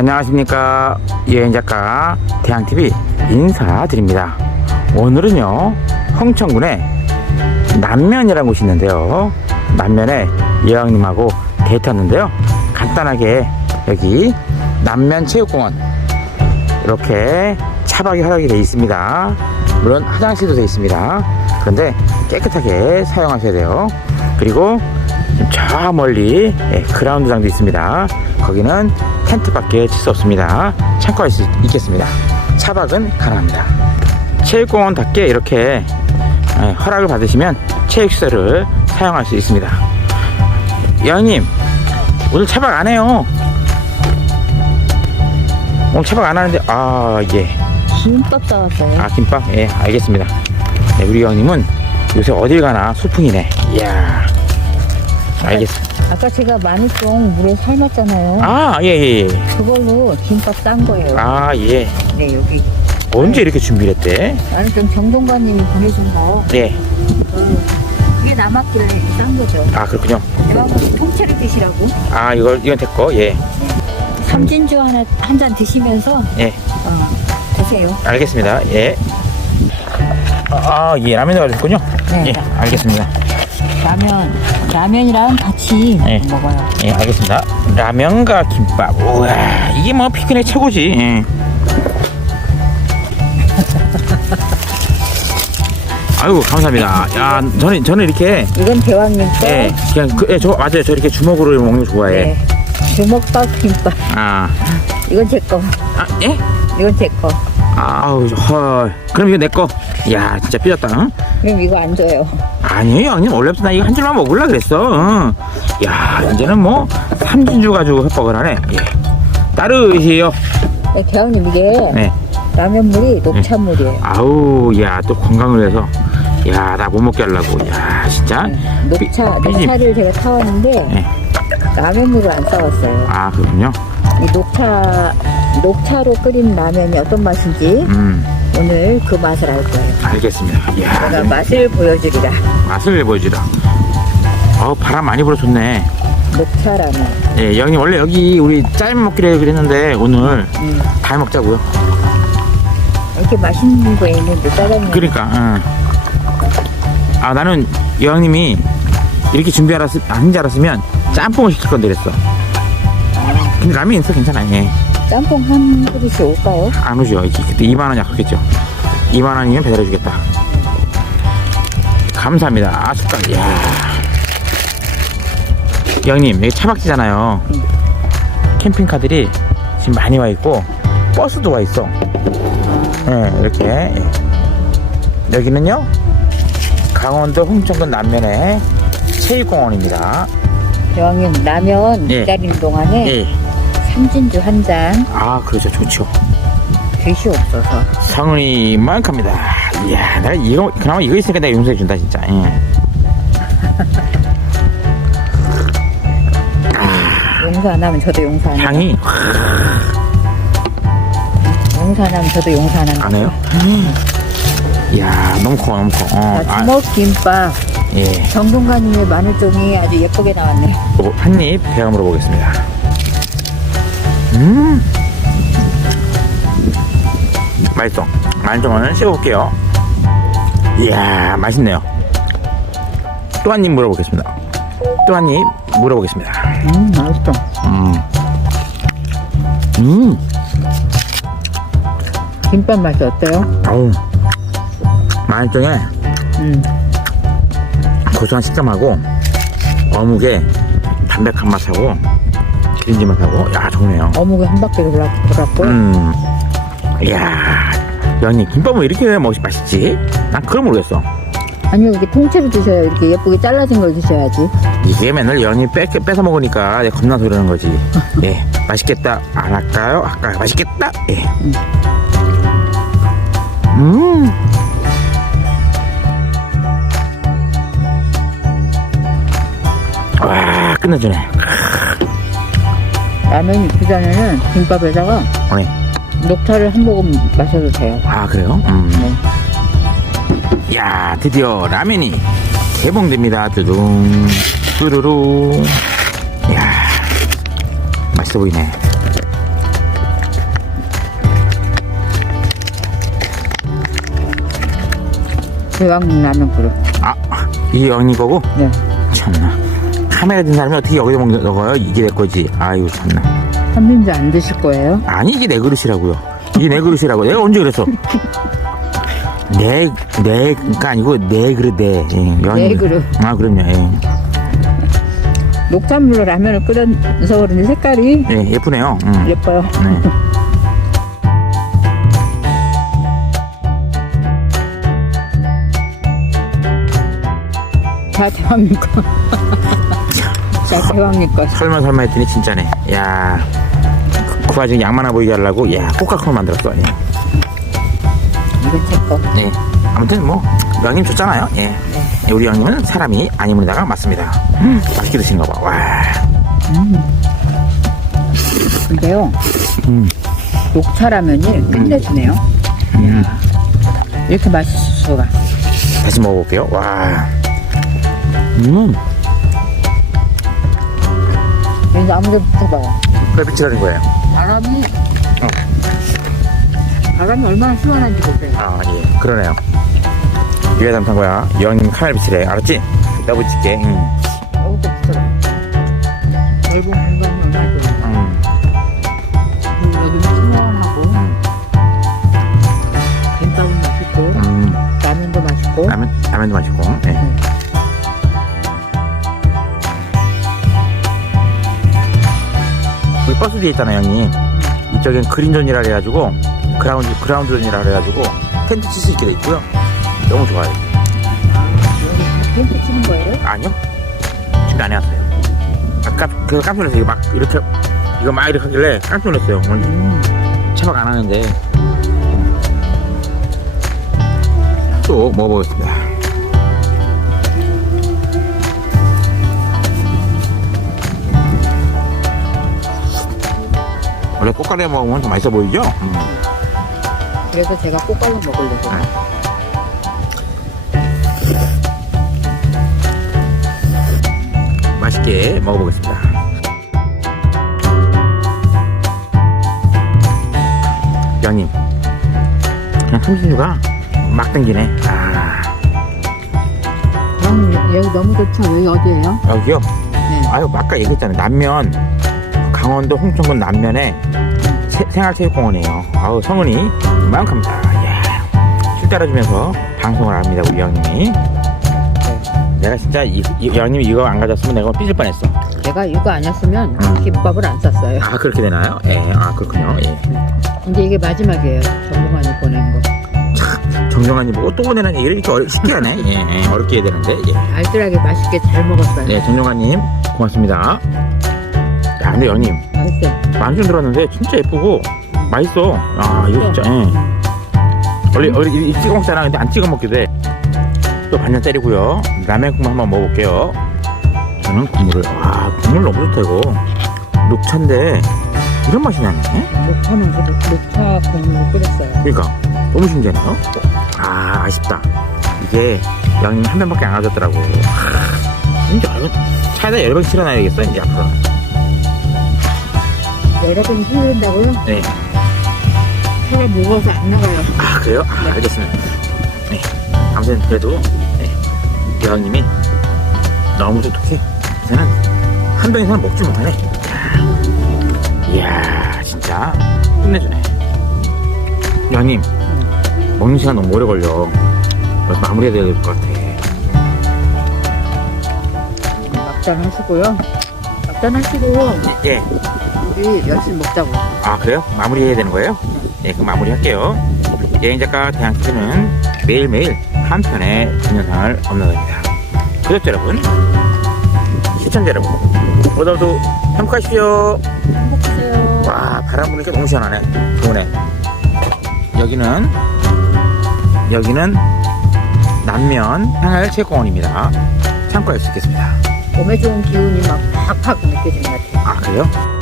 안녕하십니까. 여행작가 대항TV 인사드립니다. 오늘은요 홍천군에 남면이라는 곳이 있는데요. 남면에 여왕님하고 데이트했는데요. 간단하게 여기 남면 체육공원 이렇게 차박이 허락이 되어 있습니다. 물론 화장실도 되어 있습니다. 그런데 깨끗하게 사용하셔야 돼요. 그리고 저 멀리 예, 그라운드장도 있습니다. 거기는 텐트밖에 칠 수 없습니다. 참고할 수 있겠습니다. 차박은 가능합니다. 체육공원답게 이렇게 예, 허락을 받으시면 체육시설을 사용할 수 있습니다. 여왕님, 오늘 차박 안 해요. 오늘 차박 안 하는데, 아, 예. 김밥 싸왔어요. 아, 김밥? 예, 알겠습니다. 네, 우리 여왕님은 요새 어딜 가나 소풍이네. 이야. 알겠습니다. 아까 제가 마늘종 물에 삶았잖아요. 아, 예, 예, 예. 그걸로 김밥 싼 거예요. 아, 예. 네, 여기 언제 이렇게 준비를 했대? 마늘종 정동관님이 보내준 거. 네. 그, 그게 남았길래 싼 거죠. 아, 그렇군요. 대방금 통째로 드시라고. 아, 이걸, 이건 됐고, 예. 삼진주 하나 한 잔 드시면서 예. 어, 드세요. 알겠습니다. 예. 아, 예. 라면을 가졌군요. 네. 예. 알겠습니다. 라면 라면이랑 같이 네. 먹어요. 예, 알겠습니다. 라면과 김밥. 우와, 이게 뭐 피크닉 최고지. 예. 아이고, 감사합니다. 야, 저는, 저는 이렇게, 이건 대왕님 거. 예, 그냥, 그, 예, 저, 맞아요. 저 이렇게 주먹으로 먹는 거 좋아해. 네. 주먹밥 김밥. 아, 이건 제 거. 아, 예? 이건 제 거. 아우, 헐. 그럼 이거 내 거. 야, 진짜 삐졌다. 응? 그럼 이거 안 줘요. 아니에요, 형님. 원래부터 나 이거 한 줄만 먹으려 그랬어. 응. 야, 이제는 뭐, 삼진주 가지고 협박을 하네. 예. 따르세요. 네, 대왕님 이게 네. 라면 물이 녹차물이에요. 아우, 야, 또 건강을 위해서. 야, 나 못 먹게 하려고. 야, 진짜. 녹차, 삐- 삐짐. 녹차를 제가 타왔는데 네. 라면 물을 안 싸왔어요. 아, 그렇군요. 이 녹차, 녹차로 끓인 라면이 어떤 맛인지 음, 오늘 그 맛을 알 거예요. 알겠습니다. 제가 야, 맛을 보여주리라. 맛을 보여주라. 어 바람 많이 불어 좋네. 녹차 라면. 예, 형님 원래 여기 우리 짜장 먹기로 그랬는데 오늘 음, 다 먹자고요. 이렇게 맛있는 거에 있는데 짜장면. 그러니까. 응. 아 나는 여왕님이 이렇게 준비하라스 아닌 줄 알았으면 짬뽕을 시킬 건데 그랬어. 근데 라면 있어 괜찮아. 예. 짬뽕 한 그릇이 올까요? 안 오죠. 그때 2만 원 약속했죠. 2만 원이면 배달해 주겠다. 감사합니다. 아, 숟갈. 야. 형님, 여기 차박지잖아요. 응. 캠핑카들이 지금 많이 와 있고 버스도 와 있어. 예, 이렇게. 예. 여기는요. 강원도 홍천군 남면의 체육공원입니다. 대왕님 라면 예. 기다리는 동안에 예. 삼진주 한 잔 아, 그렇죠. 좋죠. 드시옵소서. 성은이 만큼이다. 이야, 내가 이거, 그나마 이거 있으니까 내가 용서해준다, 진짜. 예. 용서 안 하면 저도 용서 안 해요. 향이 용서 안 하면 저도 용서 안 합니다. 안 해요? 이야, 너무 커, 너무 커. 어, 자, 아, 주먹 김밥 예. 정동관님의 마늘종이 아주 예쁘게 나왔네. 어, 한입 제가 물어보겠습니다. 음. 맛있어. 만점을 씹어볼게요. 이야, 맛있네요. 또 한 입 물어보겠습니다. 또 한 입 물어보겠습니다. 음, 맛있어. 음. 음. 김밥 맛이 어때요? 어우. 만점에 음, 고소한 식감하고 어묵에 담백한 맛하고 기름진 맛하고 야 좋네요. 어묵이 한 바퀴 돌아, 돌았고. 음, 이야, 양님 김밥은 왜 이렇게 맛 맛있지? 난 그걸 모르겠어. 아니요, 이렇게 통째로 드셔야 이렇게 예쁘게 잘라진 걸 드셔야지. 이게 맨날 뺏, 뺏어 먹으니까 내가 겁나 소리하는 거지. 예, 맛있겠다. 안 할까요? 할까요? 맛있겠다. 예. 음. 와, 끝내주네. 라면 익기 전에는 김밥에다가 네. 녹차를 한 모금 마셔도 돼요. 아 그래요? 네. 음. 네. 야 드디어 라면이 개봉됩니다. 두둥 뚜루루. 야 맛있어 보이네. 대왕 라면 그릇. 아, 이게 언니 거고? 네. 참나. 카메라 든 사람이 어떻게 여기다 먹는 거예요? 이게 내 거지. 아유, 참나. 삼림자 안 드실 거예요? 아니, 이게 내 그릇이라고요. 이게 내 그릇이라고. 내가 언제 그랬어? 내, 내, 그니까 아니고, 내 그릇, 내. 예, 여왕님 내 그릇. 아, 그럼요. 예. 녹찬물로 라면을 끓여서 그런지 색깔이 예, 예쁘네요. 음. 예뻐요. 네. 다 대왕님 대왕님 거. 설마 설마 했더니 진짜네. 야, 그, 그 와중에 양 많아 보이게 하려고, 야, 코카콜 만들었어. 예. 이거 제 거. 네. 아무튼 뭐 양님 좋잖아요. 예. 예, 우리 양님은 사람이 아니므로다가 맞습니다. 음, 맛있게 드시는 거 봐. 와. 근데요, 음. 녹차라면이 끝내주네요. 음. 이렇게 맛있을 수가. 다시 먹어볼게요. 와. 음. 여기 아무데 붙어봐요. 왜 빛이 가는 거예요? 바람이, 어. 바람이 얼마나 시원한지 보세요. 아 예. 그러네요. 이게 잘못한 거야. 여왕님 카메라 빛이래. 알았지? 이따 붙일게. 응. 여기도 붙어봐. 넓은 공간이 얼마나 좋은지. 음. 그리고 여기는 시원하고, 음. 뱀밥은 맛있고, 음. 라면도 맛있고, 라면 라면도 맛있고. 예. 여기 버스 뒤에 있잖아요, 형님. 이쪽엔 그린존이라 그래가지고 그라운드 그라운드존이라 그래가지고 텐트 칠 수 있게 돼 있고요. 너무 좋아요. 텐트 치는 거예요? 아니요. 준비 안 해왔어요. 아까 그 깜짝 놀랐어요. 막 이렇게 이거 막 이렇게 하길래 깜짝 놀랐어요. 오늘 음, 차박 안 하는데 또 먹어보겠습니다. 원래 꽃가루 먹으면 더 맛있어 보이죠? 음. 그래서 제가 꽃갈로 먹으려고. 아. 맛있게 먹어보겠습니다. 양님, 그냥 통신주가 막 땡기네. 아, 형, 여기 너무 좋죠? 여기 어디예요? 여기요? 네. 아유, 아까 얘기했잖아요. 남면, 강원도 홍천군 남면에 세- 생활체육공원이에요. 아우, 성은이 이만큼다. 이야, 술 따라주면서 방송을 합니다, 우리 형님이. 내가 진짜 이, 이 형님이 이거 안 가졌으면 내가 삐질 뻔했어. 내가 이거 아니었으면 음. 김밥을 안 쌌어요. 아, 그렇게 되나요? 예, 아, 그렇군요. 예. 이제 이게 마지막이에요. 전문관이 보낸 거. 정정환이 뭐또 보내는 얘기를 이렇게 어렵, 쉽게 하네. 예, 예, 어렵게 해야 되는데. 예. 알뜰하게 맛있게 잘 먹었어요. 네, 정정환님, 고맙습니다. 야, 근데 형님, 맛있어. 만점 들었는데 진짜 예쁘고 맛있어. 아, 이거 진짜, 예. 원래, 원래 이- 이 찍어 먹잖아. 근데 안 찍어 먹기도 해. 또 반찬 때리고요. 라면 국물 한번 먹어볼게요. 저는 국물을, 와, 국물 너무 좋다, 이거. 녹차인데, 이런 맛이 나네. 녹차 맛으로 녹차 국물을 끓였어요. 그러니까 너무 신기하네요. 아 아쉽다. 이게 양님 한 병밖에 안 가졌더라고. 아, 이거 차에다 여러 번 실어놔야겠어 이제 앞으로. 여러 번 끓인다고요? 네. 차가 무거워서 안 나가요. 아 그래요? 아, 알겠습니다. 네. 아무튼 그래도 네. 여왕님이 너무 똑똑해. 저는 한 병에서는 먹지 못하네. 이야 진짜 끝내주네. 여왕님 먹는 시간 너무 오래 걸려. 그래서 마무리해야 될 것 같아. 막잔 하시고요. 막잔 하시고 예. 우리 열심히 먹자고. 아 그래요? 마무리해야 되는 거예요? 네 그럼 마무리할게요 여행작가 대항TV는 매일매일 한 편의 동영상을 업로드합니다 구독자 여러분 시청자 여러분 오늘도 행복하십시오 행복하세요. 와 바람 부니까 너무 시원하네 좋네 여기는 여기는 남면 항해체육공원입니다 참고할 수 있겠습니다 몸에 좋은 기운이 막 팍팍 느껴지는 것 같아요. 아 그래요?